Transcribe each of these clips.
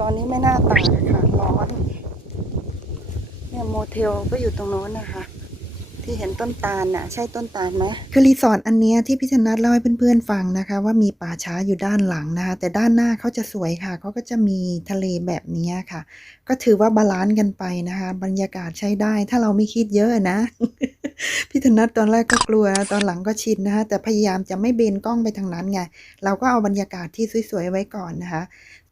ตอนนี้ไม่น่าตากค่ะร้อนเนี่ยโมเทลก็อยู่ตรงโน้นนะคะ ที่เห็นต้นตาลน่ะ ใช่ต้นตาลไหมคือรีสอร์ทอันเนี้ยที่พี่ธนัทเล่าให้เพื่อนๆฟังนะคะ ว่ามีป่าช้าอยู่ด้านหลังนะคะ แต่ด้านหน้าเขาจะสวยค่ะเขาก็จะมีทะเลแบบนี้ค่ะ ก็ถือว่าบาลานซ์กันไปนะคะ บรรยากาศใช้ได้ ถ้าเราไม่คิดเยอะนะพี่ธนัทตอนแรกก็กลัวนะตอนหลังก็ชินนะคะแต่พยายามจะไม่เบนกล้องไปทางนั้นไงเราก็เอาบรรยากาศที่สวยๆไว้ก่อนนะคะ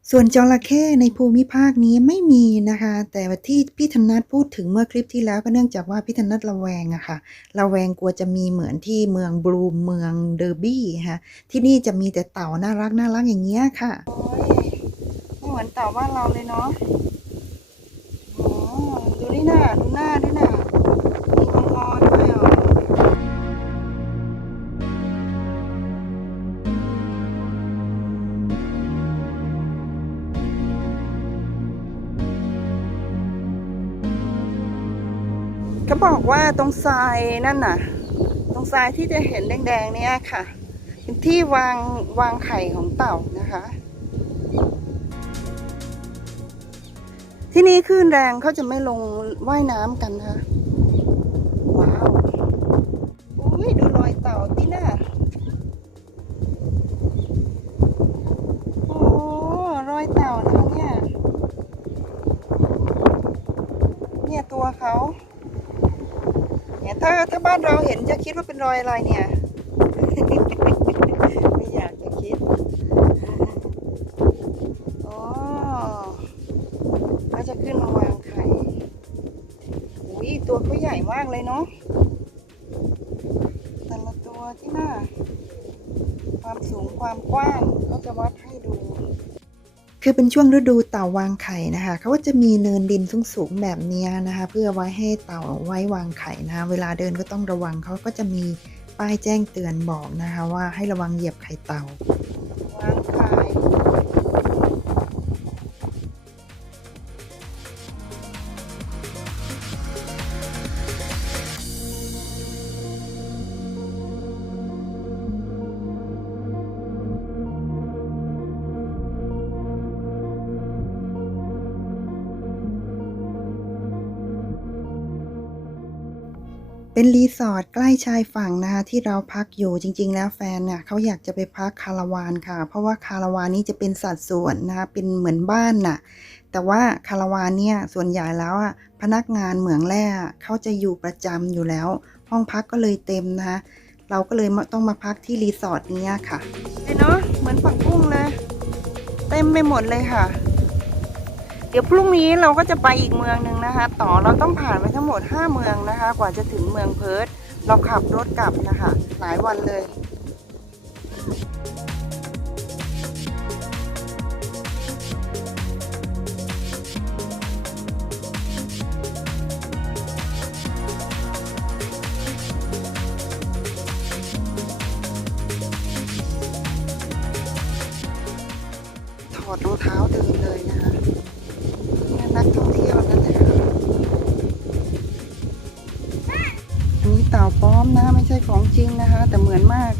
ส่วนจระเข้ในภูมิภาคนี้ไม่มีนะคะ แต่ที่พี่ธนัทพูดถึงเมื่อคลิปที่แล้วก็เนื่องจากว่าพี่ธนัทระแวงอะค่ะระแวงกลัวจะมีเหมือนที่เมืองบลูมเมืองเดอร์บี้ฮะที่นี่จะมีแต่เต่าน่ารักน่ารักอย่างเงี้ยค่ะโอ้ยไม่เหมือนเต่าบ้านเราเลยเนาะอ๋อดูนี่นะดู เขาบอกว่าตรงทรายนั่นน่ะ ตรงทรายที่จะเห็นแดงๆเนี่ยค่ะ เป็นที่วางวางไข่ของเต่านะคะ ที่นี่คลื่นแรงเขาจะไม่ลงว่ายน้ำกันนะคะว้าวอุ้ยดูรอยเต่าที่น่ะโอ้รอยเต่านะคะเนี่ย เนี่ยตัวเขา ถ้าถ้าบ้านเราเห็นจะคิดว่าเป็นรอยอะไรเนี่ย ไม่อยากจะคิดอ๋อเขาจะขึ้นมาวางไข่อุ้ยตัวเขาใหญ่มากเลยเนาะแต่ละตัวที่น่าความสูงความกว้างเขาจะวัดให้ดู คือเป็นช่วงฤดูเต่าวางไข่นะคะเขาก็จะมีเนินดินสูงๆแบบนี้นะคะ เพื่อไว้ให้เต่าไว้วางไข่นะคะเวลาเดินก็ต้องระวังเขาก็จะมีป้ายแจ้งเตือนบอกนะคะ ว่าให้ระวังเหยียบไข่เต่าวางไข่ เป็นรีสอร์ทใกล้ชายฝั่งนะคะที่เราพักอยู่จริง ๆ แล้วแฟนเนี่ยเขาอยากจะไปพักคาราวานค่ะ เพราะว่าคาราวานนี้จะเป็นสัดส่วนนะคะเป็นเหมือนบ้านน่ะแต่ว่าคาราวานเนี่ยส่วนใหญ่แล้วอะพนักงานเหมืองแร่เขาจะอยู่ประจำอยู่แล้ว ห้องพักก็เลยเต็มนะคะเราก็เลยต้องมาพักที่รีสอร์ทนี้ค่ะเนาะเหมือนปักกุ้งเลย เต็มไปหมดเลยค่ะ เดี๋ยวพรุ่งนี้เราก็จะไปอีกเมืองหนึ่งนะคะ ต่อเราต้องผ่านไปทั้งหมด 5 เมืองนะคะ กว่าจะถึงเมืองเพิร์ทเราขับรถกลับนะคะ หลายวันเลยถอดรองเท้าเดินเลยนะคะ นักท่องเที่ยวนั่นแหละคะอันนี้เต่าปลอมนะ ไม่ใช่ของจริงนะคะ แต่เหมือนมาก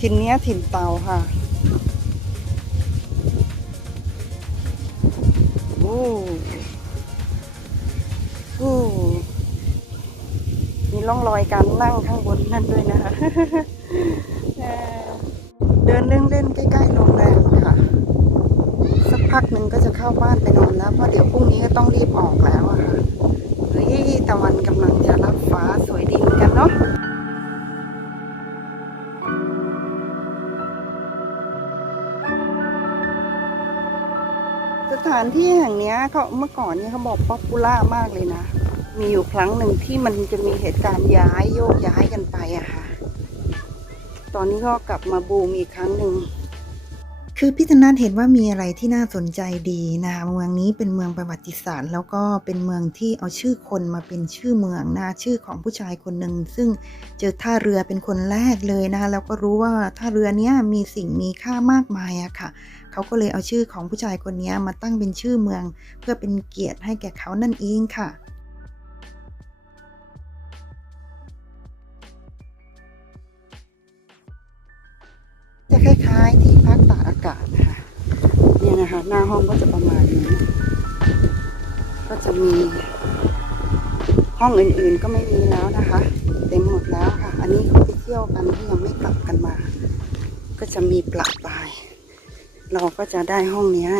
ถิ่นเนี้ยถิ่นเต่าค่ะโอ้โอ้มีร่องรอยการนั่งข้างบนนั่นด้วยนะคะเอ่อเดินเล่นๆใกล้ๆโรงแรมค่ะ สัก พักหนึ่งก็จะเข้าบ้านไปนอนแล้วเพราะเดี๋ยวพรุ่งนี้ก็ต้องรีบออกแล้วอะค่ะเฮ้ยตะวันกำลังจะรับฟ้าสวยดีเหมือนกันเนาะสถานที่แห่งนี้เขาเมื่อก่อนเนี่ยเขาบอกป๊อปปูล่ามากเลยนะ มีอยู่ครั้งหนึ่งที่มันจะมีเหตุการณ์ย้ายโยกย้ายกันไปอะค่ะ ตอนนี้ก็กลับมาบูมอีกครั้งหนึ่ง คือพี่ธนัทเห็นว่ามีอะไรที่น่าสนใจดีนะคะเมืองนี้เป็นเมืองประวัติศาสตร์ แล้วก็เป็นเมืองที่เอาชื่อคนมาเป็นชื่อเมืองนะชื่อของผู้ชายคนหนึ่งซึ่งเจอท่าเรือเป็นคนแรกเลยนะคะแล้วก็รู้ว่าท่าเรือเนี้ยมีสิ่งมีค่ามากมายอะค่ะเขาก็เลยเอาชื่อของผู้ชายคนนี้มาตั้งเป็นชื่อเมือง เพื่อเป็นเกียรติให้แก่เขานั่นเองค่ะากาศนะคะเนี่ยนะคะหน้าห้องก็จะประมาณนี้ ก็จะมี ห้องอื่นๆก็ไม่มีแล้วนะคะ เต็มหมดแล้วค่ะ อันนี้เขาไปเที่ยวกันที่ยังไม่กลับกันมา ก็จะมีปลักปลาย เราก็จะได้ห้องเนี้ย